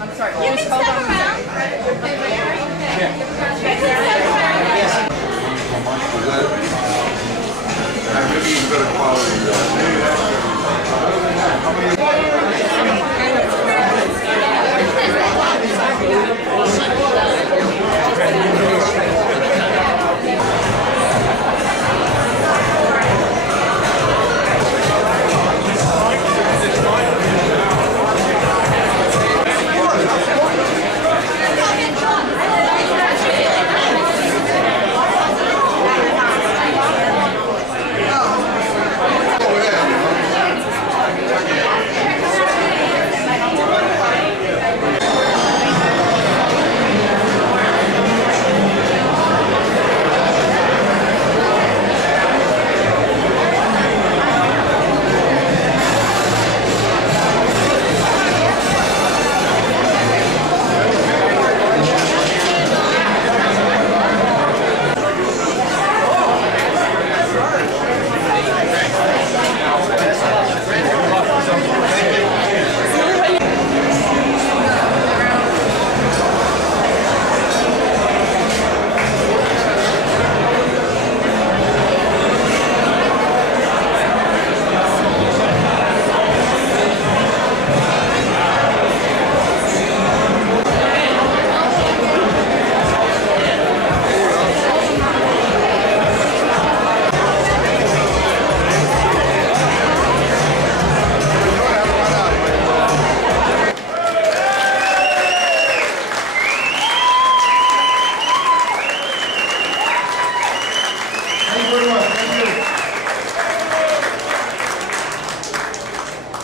I'm sorry. You can step around. I'm going to use better quality.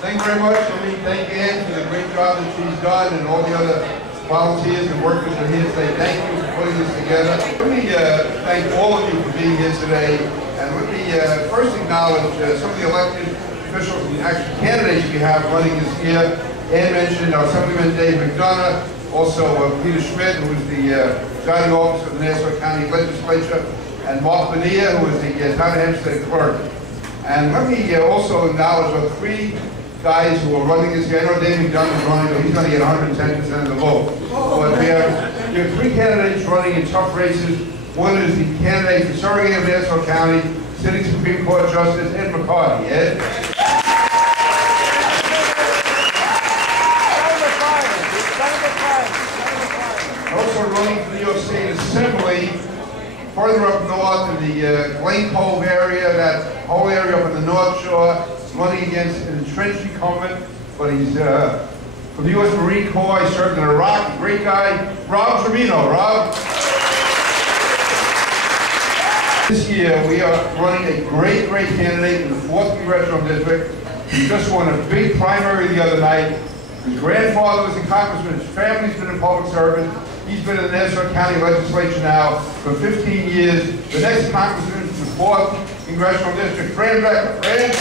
Thank you very much. Let me thank Ann for the great job that she's done, and all the other volunteers and workers are here today. Thank you for putting this together. Let me thank all of you for being here today, and let me first acknowledge some of the elected officials and actual candidates we have running this year. Ann mentioned our Assemblyman Dave McDonough, also Peter Schmidt, who is the presiding officer of the Nassau County Legislature, and Mark Bonilla, who is the Town of Hempstead clerk. And let me also acknowledge our three guys who are running this year. I know Dave McDonough is running, but he's going to get 110% of the vote. But we have three candidates running in tough races. One is the candidate for surrogate of Nassau County, sitting Supreme Court Justice Ed Mulcahy. Ed? Also running for the New York State Assembly, further up north in the Glen Cove area, that whole area up on the North Shore, running against an entrenched incumbent, but he's from the U.S. Marine Corps. He served in Iraq. A great guy, Rob Trevino. Rob. This year we are running a great candidate in the 4th Congressional District. He just won a big primary the other night. His grandfather was a congressman. His family's been in public service. He's been in the Nassau County Legislature now for 15 years. The next congressman from the 4th Congressional District, Fran Becker. Fran.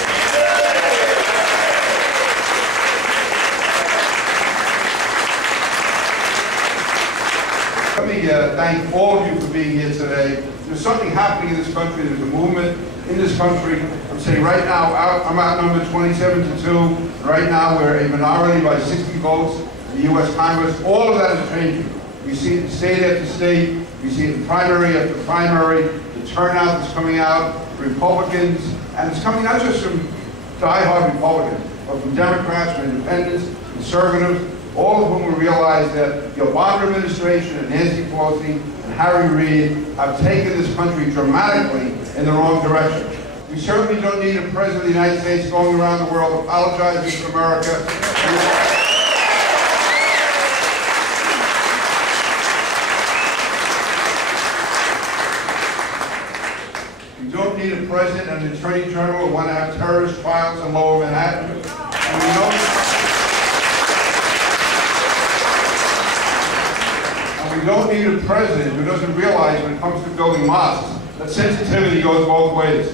Let me thank all of you for being here today. There's something happening in this country. There's a movement in this country. I'm saying right now, I'm outnumbered 27-2. Right now, we're a minority by 60 votes in the U.S. Congress. All of that is changing. We see it in state after state. We see it in primary after primary. The turnout that's coming out, Republicans, and it's coming not just from diehard Republicans, but from Democrats, from independents, conservatives, all of whom will realize that the Obama administration and Nancy Pelosi and Harry Reid have taken this country dramatically in the wrong direction. We certainly don't need a president of the United States going around the world apologizing to America. We don't need a president and an attorney general who want to have terrorist trials in Lower Manhattan. And we don't need a president who doesn't realize when it comes to building mosques that sensitivity goes both ways.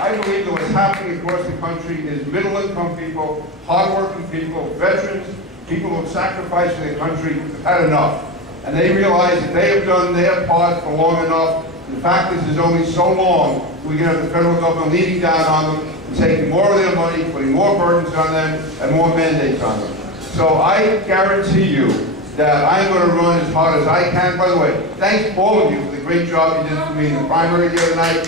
I believe that what's happening across the country is middle-income people, hard-working people, veterans, people who have sacrificed for their country have had enough. And they realize that they have done their part for long enough. The fact is, there's only so long we can have the federal government leaning down on them, and taking more of their money, putting more burdens on them, and more mandates on them. So I guarantee you that I'm going to run as hard as I can. By the way, thanks all of you for the great job you did for me in the primary the other night.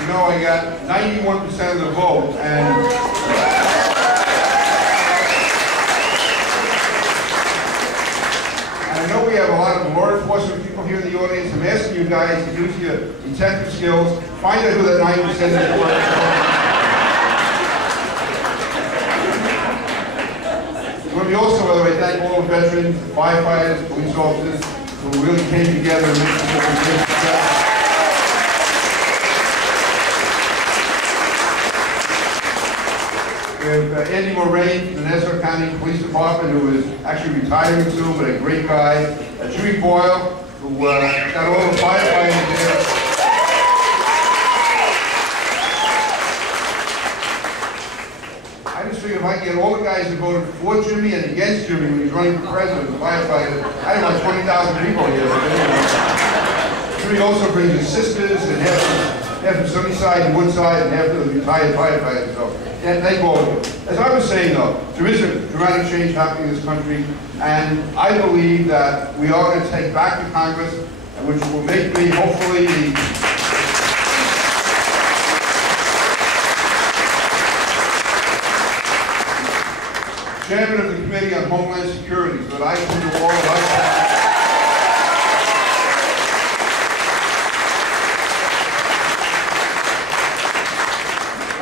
You know, I got 91% of the vote, and I know we have a lot of law enforcement people here in the audience. I'm asking you guys to use your detective skills, find out who that 90% is. Let me also, by the way, thank all the veterans, the firefighters, police officers who really came together and made this success. We have Andy Moraine from the Nassau County Police Department, who is actually retiring soon, but a great guy. Jimmy Boyle, who got all the firefighters there. I just figured if I get all the guys who voted for Jimmy and against Jimmy when he's running for president, the firefighters, I have like 20,000 people here. Jimmy also brings his sisters and half from Sunnyside and Woodside and half of the retired firefighters. So, yeah, thank all of you. As I was saying though, there is a dramatic change happening in this country, and I believe that we are going to take back the Congress, which will make me hopefully the chairman of the Committee on Homeland Security, so that I can do all that I can.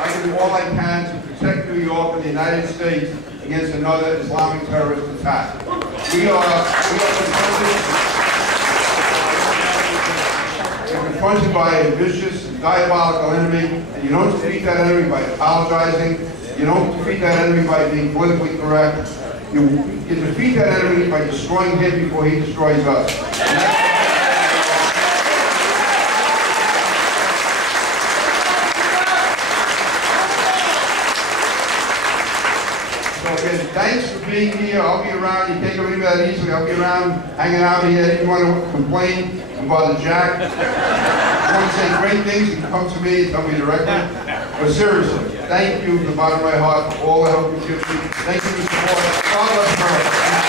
I can do all I can to protect New York and the United States against another Islamic terrorist attack. We are confronted by a vicious, diabolical enemy, and you don't defeat that enemy by apologizing. You don't defeat that enemy by being politically correct. You defeat that enemy by destroying him before he destroys us. So again, thanks for being here. I'll be around. You can't go anywhere that easily. I'll be around, hanging out here. If you want to complain, come bother Jack. If you want to say great things, you can come to me and tell me directly. But seriously, thank you from the bottom of my heart for all the help you give me. Thank you for the support. God bless America.